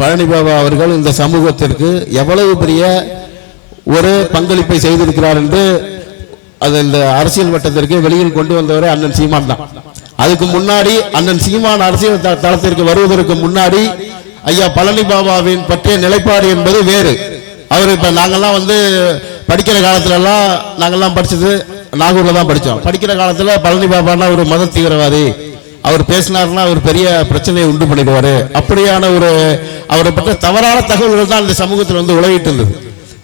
பழனி பாபா அவர்கள் இந்த சமூகத்திற்கு எவ்வளவு பெரிய ஒரு பங்களிப்பை செய்திருக்கிறார் என்று அது இந்த அரசியல் வட்டத்திற்கு வெளியில் கொண்டு வந்தவரே அண்ணன் சீமான் தான். அதுக்கு முன்னாடி அண்ணன் சீமான் அரசியல் தளத்திற்கு வருவதற்கு முன்னாடி ஐயா பழனி பாபாவின் பற்றிய நிலைப்பாடு என்பது வேறு. அவர் இப்ப நாங்கெல்லாம் படிக்கிற காலத்துல எல்லாம் நாங்கெல்லாம் படிச்சது நாகூர்ல தான் படித்தோம். படிக்கிற காலத்துல பழனி பாபான்னா ஒரு மத தீவிரவாதி, அவர் பேசினார்னா ஒரு பெரிய பிரச்சனையை உண்டு பண்ணிடுவாரு, அப்படியான ஒரு அவரை பற்றி தவறான தகவல்கள் தான் இந்த சமூகத்தில் உலகிட்டு இருந்தது.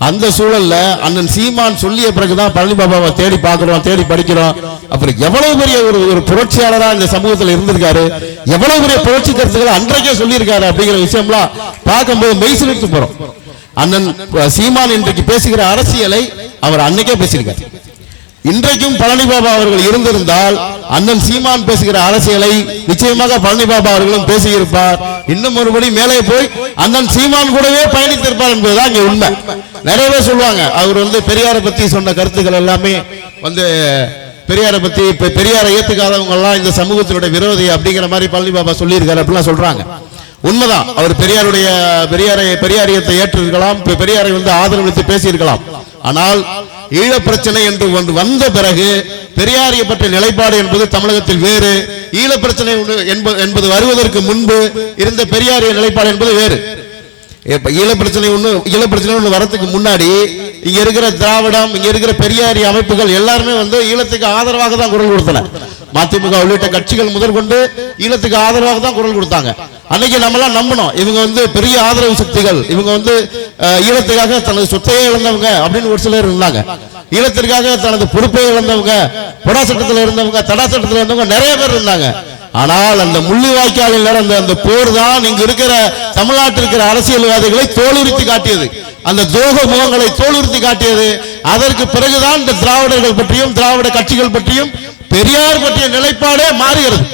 அந்த சூழல்ல அண்ணன் சீமான் சொல்லிய பிறகுதான் பழனி பாபாவை தேடி பார்க்கிறோம், தேடி படிக்கிறோம். அப்புறம் எவ்வளவு பெரிய ஒரு புரட்சியாளரா இந்த சமூகத்தில் இருந்திருக்காரு, எவ்வளவு பெரிய புரட்சி கருத்துக்களை அன்றைக்கே சொல்லியிருக்காரு அப்படிங்கிற விஷயம்லாம் பார்க்கும்போது மெய் சிலிர்த்து போறோம். அண்ணன் சீமான் இன்றைக்கு பேசுகிற அரசியலை அவர் அன்னைக்கே பேசியிருக்காரு. இன்றைக்கும் பழனி பாபா அவர்கள் இருந்திருந்தால் அண்ணன் சீமான் பேசுகிற அரசியலை நிச்சயமாக பழனி பாபா அவர்களும் பேசியிருப்பார். இன்னும் ஒருபடி மேலே போய் அண்ணன் சீமான் கூடவே பயணித்திருப்பார் என்பதுதான் இங்க உண்மை. நிறைய பேர் சொல்லுவாங்க அவர் பெரியாரை பத்தி சொன்ன கருத்துக்கள் எல்லாமே பெரியாரை பத்தி பெரியாரை ஏத்துக்காதவங்க எல்லாம் இந்த சமூகத்தினுடைய விரோதி அப்படிங்கிற மாதிரி பழனி பாபா சொல்லியிருக்காரு அப்படிலாம் சொல்றாங்க. உண்மைதான், அவர் பெரியாரியத்தை ஏற்றிருக்கலாம், பெரியாரை ஆதரவளித்து பேசியிருக்கலாம். ஆனால் ஈழ பிரச்சனை என்று வந்த பிறகு பெரியாரிய பற்றிய நிலைப்பாடு என்பது தமிழகத்தில் வேறு, ஈழ பிரச்சனை என்பது வருவதற்கு முன்பு இருந்த பெரியாரிய நிலைப்பாடு என்பது வேறு. ஈழ பிரச்சனை ஒண்ணு வரதுக்கு முன்னாடி இங்க இருக்கிற திராவிடம், இங்க இருக்கிற பெரியாரிய அமைப்புகள் எல்லாருமே ஈழத்துக்கு ஆதரவாக தான் குரல் கொடுத்தன. மதிமுக உள்ளிட்ட கட்சிகள் முதற்கொண்டு ஈழத்துக்கு ஆதரவாக தான் குரல் கொடுத்தாங்க. அன்னைக்கு நம்மளாம் நம்பணும் இவங்க பெரிய ஆதரவு சக்திகள், இவங்க ஈழத்துக்காக தனது சொத்தையே இழந்தவங்க அப்படின்னு ஒரு சிலர் இருந்தாங்க. ஈழத்திற்காக தனது பொறுப்பை இழந்தவங்க, பொடா சட்டத்தில் இருந்தவங்க, தடா சட்டத்தில் இருந்தவங்க நிறைய பேர் இருந்தாங்க. ஆனால் அந்த முள்ளிவாய்க்காலில் நடந்த அந்த போர் தான் இங்கு இருக்கிற தமிழ்நாட்டில் இருக்கிற அரசியல்வாதிகளை தோலுரித்து காட்டியது, அந்த துரோக முகங்களை தோலுரித்து காட்டியது. அதற்கு பிறகுதான் இந்த திராவிடர்கள் பற்றியும் திராவிட கட்சிகள் பற்றியும் பெரியார் பற்றிய நிலைப்பாடே மாறுகிறது.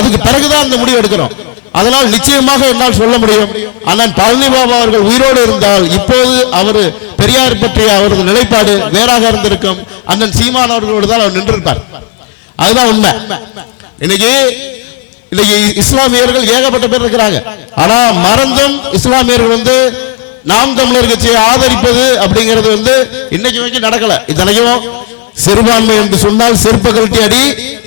அதுக்கு பிறகுதான் அந்த முடிவு எடுக்கிறோம். அதனால் நிச்சயமாக என்னால் சொல்ல முடியும், அண்ணன் பழனி பாபா அவர்கள் உயிரோடு இருந்தால் இப்போது அவர் பெரியார் பற்றிய அவரது நிலைப்பாடு வேறாக இருந்திருக்கும். அண்ணன் சீமான் அவர்களோடு தான் அவர் நின்றிருப்பார். அதுதான் உண்மை. இன்னைக்கு இஸ்லாமியர்கள் ஏகப்பட்ட பேர் இருக்கிறாங்க. ஆனா மறந்தும் இஸ்லாமியர்கள் நாம் தமிழர் கட்சியை ஆதரிப்பது அப்படிங்கிறது இன்னைக்கு நடக்கல. இத்தனைக்கும் சிறுபான்மை என்று சொன்னால் செருப்ப கழட்டி அடி,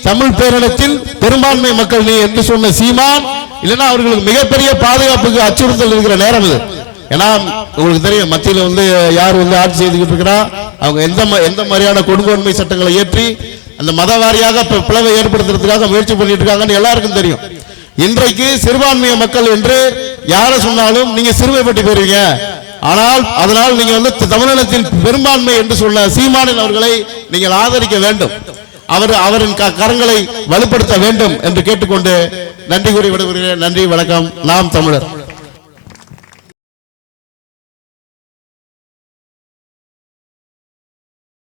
தமிழ் பேரினத்தில் பெரும்பான்மை மக்கள் நீ என்று சொன்ன சீமான் இல்லைன்னா அவர்களுக்கு மிகப்பெரிய பாதுகாப்புக்கு அச்சுறுத்தல் இருக்கிற நேரம் இது. ஏன்னா உங்களுக்கு தெரியும் மத்தியில் யார் ஆட்சி செய்துகிட்டு இருக்கிறா, அவங்க எந்த மாதிரியான கொடுங்கோன்மை சட்டங்களை ஏற்றி அந்த மத வாரியாக பிளவை ஏற்படுத்துறதுக்காக முயற்சி பண்ணிட்டு இருக்காங்கன்னு எல்லாருக்கும் தெரியும். இன்றைக்கு சிறுபான்மைய மக்கள் என்று யார சொன்னாலும் நீங்க சிறுமைப்பட்டு போயிருவீங்க. ஆனால் அதனால் நீங்க தமிழினத்தின் பெரும்பான்மை என்று சொன்ன சீமானின் அவர்களை நீங்கள் ஆதரிக்க வேண்டும், அவரின் கரங்களை வலுப்படுத்த வேண்டும் என்று கேட்டுக்கொண்டு நன்றி கூறி விடுகிறேன். நன்றி, வணக்கம். நாம் தமிழர்.